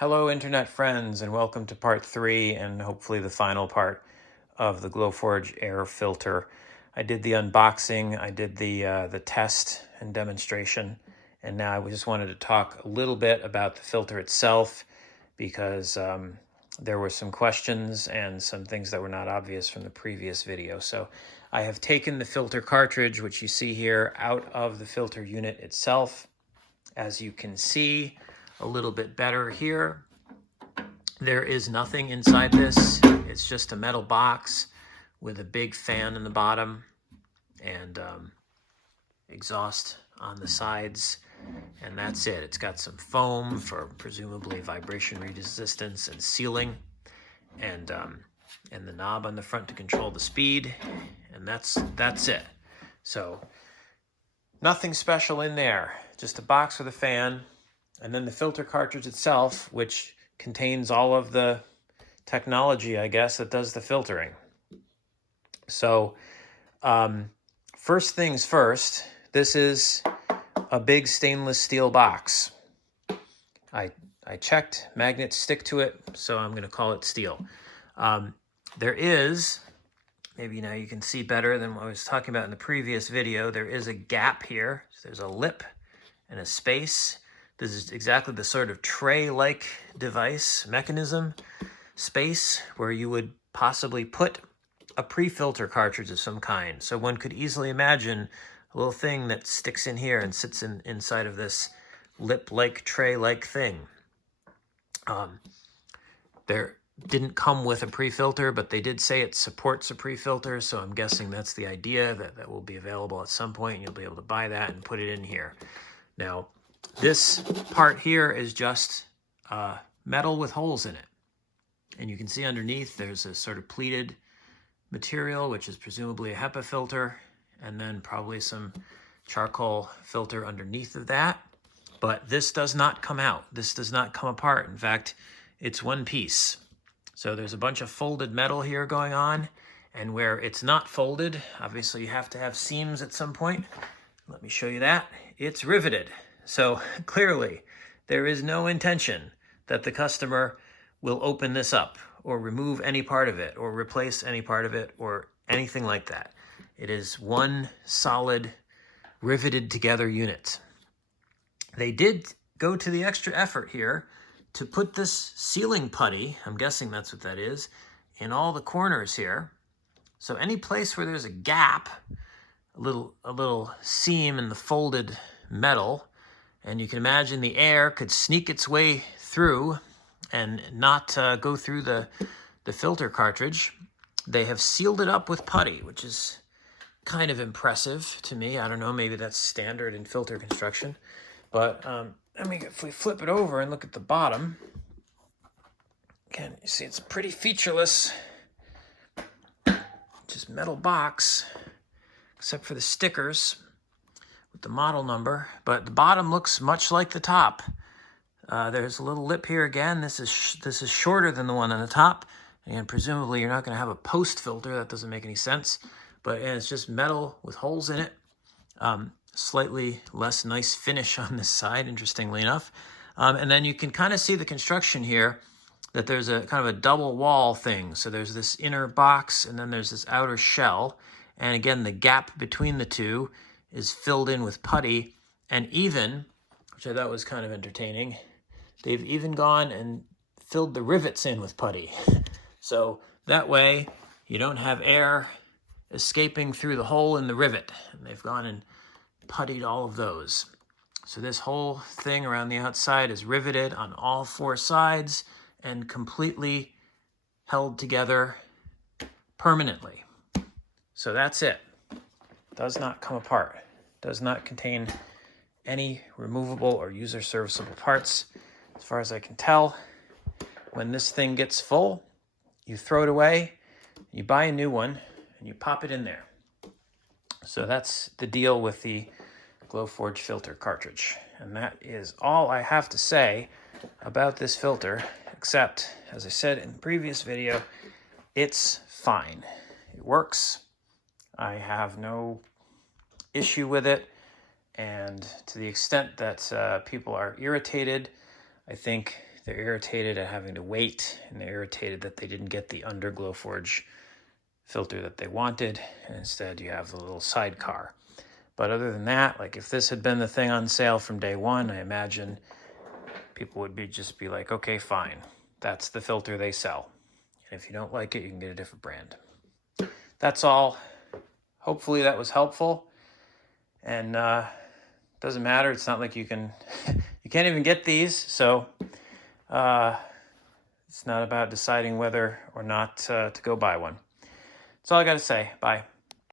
Hello, internet friends, and welcome to part 3 and hopefully the final part of the Glowforge Air Filter. I did the unboxing, I did the test and demonstration, and now I just wanted to talk a little bit about the filter itself because there were some questions and some things that were not obvious from the previous video. So I have taken the filter cartridge, which you see here, out of the filter unit itself. As you can see a little bit better here, there is nothing inside this. It's just a metal box with a big fan in the bottom and exhaust on the sides, and that's it. It's got some foam for presumably vibration resistance and sealing, and the knob on the front to control the speed, and that's it. So nothing special in there, just a box with a fan, and then the filter cartridge itself, which contains all of the technology, I guess, that does the filtering. So first things first, this is a big stainless steel box. I checked, magnets stick to it, so I'm going to call it steel. There is, maybe now you can see better than what I was talking about in the previous video, there is a gap here. So there's a lip and a space. This is exactly the sort of tray-like device, mechanism, space, where you would possibly put a pre-filter cartridge of some kind. So one could easily imagine a little thing that sticks in here and sits inside of this lip-like, tray-like thing. There didn't come with a pre-filter, but they did say it supports a pre-filter, so I'm guessing that's the idea, that will be available at some point, and you'll be able to buy that and put it in here. Now, this part here is just metal with holes in it. And you can see underneath there's a sort of pleated material, which is presumably a HEPA filter, and then probably some charcoal filter underneath of that. But this does not come out. This does not come apart. In fact, it's one piece. So there's a bunch of folded metal here going on, and where it's not folded, obviously you have to have seams at some point. Let me show you that. It's riveted. So clearly there is no intention that the customer will open this up or remove any part of it or replace any part of it or anything like that. It is one solid riveted together unit. They did go to the extra effort here to put this sealing putty, I'm guessing that's what that is, in all the corners here. So any place where there's a gap, a little seam in the folded metal, and you can imagine the air could sneak its way through and not go through the filter cartridge. They have sealed it up with putty, which is kind of impressive to me. I don't know, maybe that's standard in filter construction. But I mean, if we flip it over and look at the bottom, again, you see it's pretty featureless. Just metal box, except for the stickers with the model number. But the bottom looks much like the top. There's a little lip here again. This is shorter than the one on the top. And presumably you're not going to have a post filter. That doesn't make any sense. But it's just metal with holes in it. Slightly less nice finish on this side, interestingly enough. And then you can kind of see the construction here, that there's a kind of a double wall thing. So there's this inner box and then there's this outer shell. And again, the gap between the two is filled in with putty. And even, which I thought was kind of entertaining, they've even gone and filled the rivets in with putty. So that way you don't have air escaping through the hole in the rivet. And they've gone and puttied all of those. So this whole thing around the outside is riveted on all four sides and completely held together permanently. So that's it. Does not come apart. Does not contain any removable or user serviceable parts. As far as I can tell, when this thing gets full, you throw it away, you buy a new one, and you pop it in there. So that's the deal with the Glowforge filter cartridge. And that is all I have to say about this filter, except, as I said in the previous video, it's fine. It works. I have no issue with it. And to the extent that people are irritated, I think They're irritated at having to wait, and they're irritated that they didn't get the under Glowforge filter that they wanted, and instead you have the little sidecar. But other than that, like if this had been the thing on sale from day one, I imagine people would just be like, okay, fine. That's the filter they sell. And if you don't like it, you can get a different brand. That's all. Hopefully that was helpful. And doesn't matter. It's not like you can, you can't even get these. So it's not about deciding whether or not to go buy one. That's all I got to say. Bye.